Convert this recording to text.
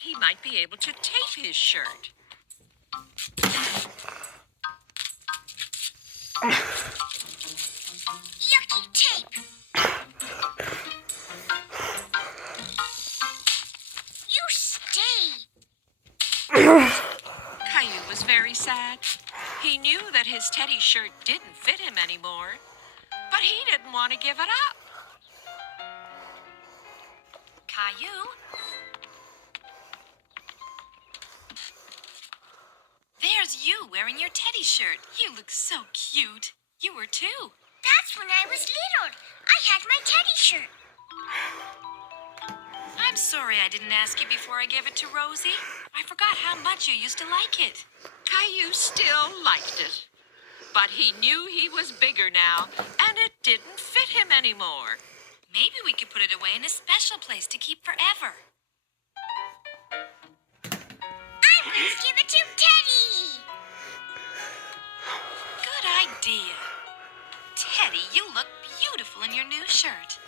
He might be able to tape his shirt. Yucky tape! You stay! Caillou was very sad. He knew that his teddy shirt didn't fit him anymore, but he didn't want to give it up. Caillou? There's you wearing your teddy shirt. You look so cute. You were too. That's when I was little. I had my teddy shirt. I'm sorry I didn't ask you before I gave it to Rosie. I forgot how much you used to like it. Caillou still liked it. But he knew he was bigger now, and it didn't fit him anymore. Maybe we could put it away in a special place to keep forever. I'm going to give it to Teddy! Good idea. Teddy, you look beautiful in your new shirt.